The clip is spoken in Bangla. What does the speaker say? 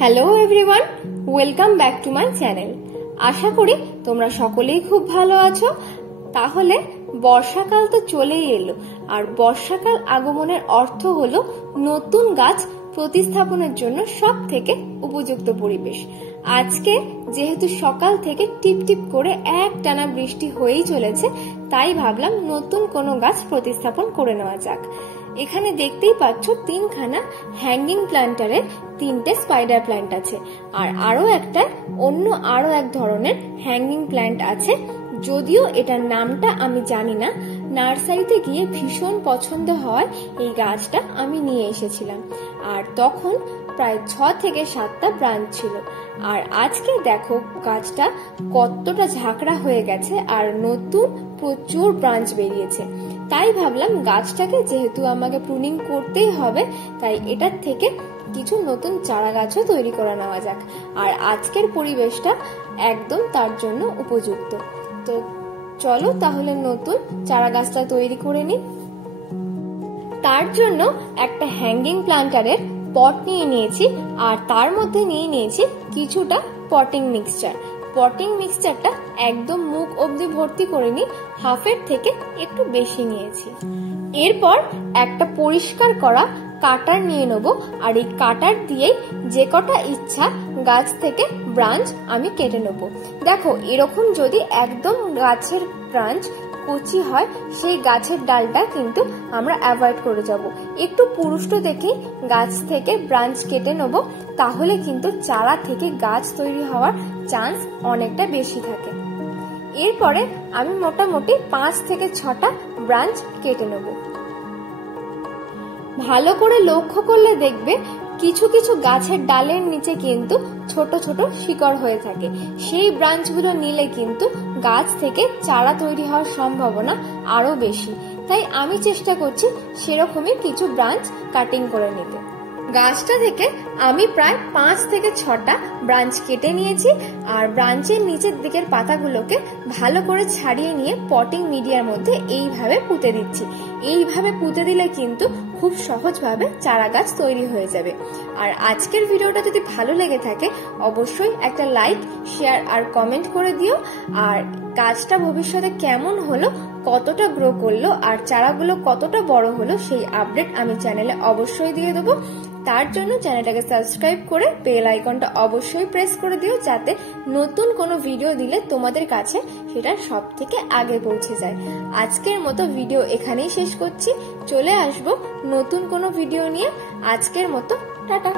Hello everyone, welcome back to my channel. আশা করি তোমরা সকলেই খুব ভালো আছো। তাহলে বর্ষাকাল তো চলেই এলো, আর বর্ষাকাল আগমনের অর্থ হলো নতুন গাছ প্রতিস্থাপনের জন্য সব থেকে উপযুক্ত পরিবেশ। আজকে যেহেতু সকাল থেকে টিপ টিপ করে একটানা বৃষ্টি হয়েই চলেছে, তাই ভাবলাম নতুন কোনো গাছ প্রতিস্থাপন করে নেওয়া যাক। এখানে দেখতেই পাচ্ছ তিনখানা হ্যাঙ্গিং প্ল্যান্টারের তিনটে স্পাইডার প্ল্যান্ট আছে, আর আরো এক ধরনের হ্যাঙ্গিং প্ল্যান্ট আছে। যদিও এটার নামটা আমি জানি না, নার্সারিতে গিয়ে ভীষণ পছন্দ হওয়ায় এই গাছটা আমি নিয়ে এসেছিলাম। আর তখন প্রায় 6 থেকে 7টা ব্রাঞ্চ ছিল, আর আজকে দেখো গাছটা কতটা ঝাঁকড়া হয়ে গেছে আর নতুন প্রচুর ব্রাঞ্চ বেরিয়েছে। তাই ভাবলাম গাছটাকে যেহেতু আমাকে প্রুনিং করতেই হবে, তাই এটার থেকে কিছু নতুন চারা গাছও তৈরি করে নেওয়া যাক। আর আজকের পরিবেশটা একদম তার জন্য উপযুক্ত। তো চলো তাহলে নতুন চারা গাছটা তৈরি করে নিই। তার জন্য একটা হ্যাঙ্গিং প্ল্যান্টারের পট নিয়ে নিয়েছি, আর তার মধ্যে নিয়ে নিয়েছি কিছুটা পটিং মিক্সচার। পটিং মিক্সচারটা একদম মুখ অবধি ভর্তি করে নি, হাফের থেকে একটু বেশি নিয়েছি। এরপর একটা পরিষ্কার করা কাটার নিয়ে নেব, আর এই কাটার দিয়েই যে কটা ইচ্ছা গাছ থেকে ব্রাঞ্চ আমি কেটে নেব। দেখো এরকম যদি একদম গাছের ব্রাঞ্চ কচি হয়, সেই গাছের ডালটা কিন্তু আমরা অ্যাভয়েড করে যাব। একটু পুরুষ্ট দেখে গাছ থেকে ব্রাঞ্চ কেটে নেব, তাহলে কিন্তু চারা থেকে গাছ তৈরি হওয়ার চান্স অনেকটা বেশি থাকে। এরপরে আমি মোটামুটি 5 থেকে 6টা ব্রাঞ্চ কেটে নেব। ভালো করে লক্ষ্য করলে দেখবে কিছু কিছু গাছের ডালের নিচে কিন্তু ছোট ছোট শিকড় হয়ে থাকে। সেই ব্রাঞ্চগুলো নিলে কিন্তু গাছ থেকে চারা তৈরি হওয়ার সম্ভাবনা আরো বেশি। তাই আমি চেষ্টা করছি সেরকমই কিছু ব্রাঞ্চ কাটিং করে নিতে। গাছটা থেকে আমি প্রায় 5 থেকে 6টা ব্রাঞ্চ কেটে নিয়েছি, আর ব্রাঞ্চের নিচের দিকের পাতাগুলোকে ভালো করে ছাড়িয়ে নিয়ে পটিং মিডিয়ার মধ্যে এইভাবে পুঁতে দিচ্ছি। এইভাবে পুঁতে দিলে কিন্তু খুব সহজভাবে চারা গাছ তৈরি হয়ে যাবে। আর আজকের ভিডিওটা যদি ভালো লেগে থাকে অবশ্যই একটা লাইক, শেয়ার আর কমেন্ট করে দিও। আর গাছটা ভবিষ্যতে কেমন হলো, কতটা গ্রো করলো আর চারাগুলো কতটা বড় হলো, সেই আপডেট আমি চ্যানেলে অবশ্যই দিয়ে দেবো। তার জন্য চ্যানেলটাকে সাবস্ক্রাইব করে বেল আইকনটা অবশ্যই প্রেস করে দিও, যাতে নতুন কোনো ভিডিও দিলে তোমাদের কাছে সেটা সব থেকে আগে পৌঁছে যায়। আজকের মতো ভিডিও এখানেই শেষ করছি, চলে আসবো নতুন কোনো ভিডিও নিয়ে। আজকের মতো টাটা।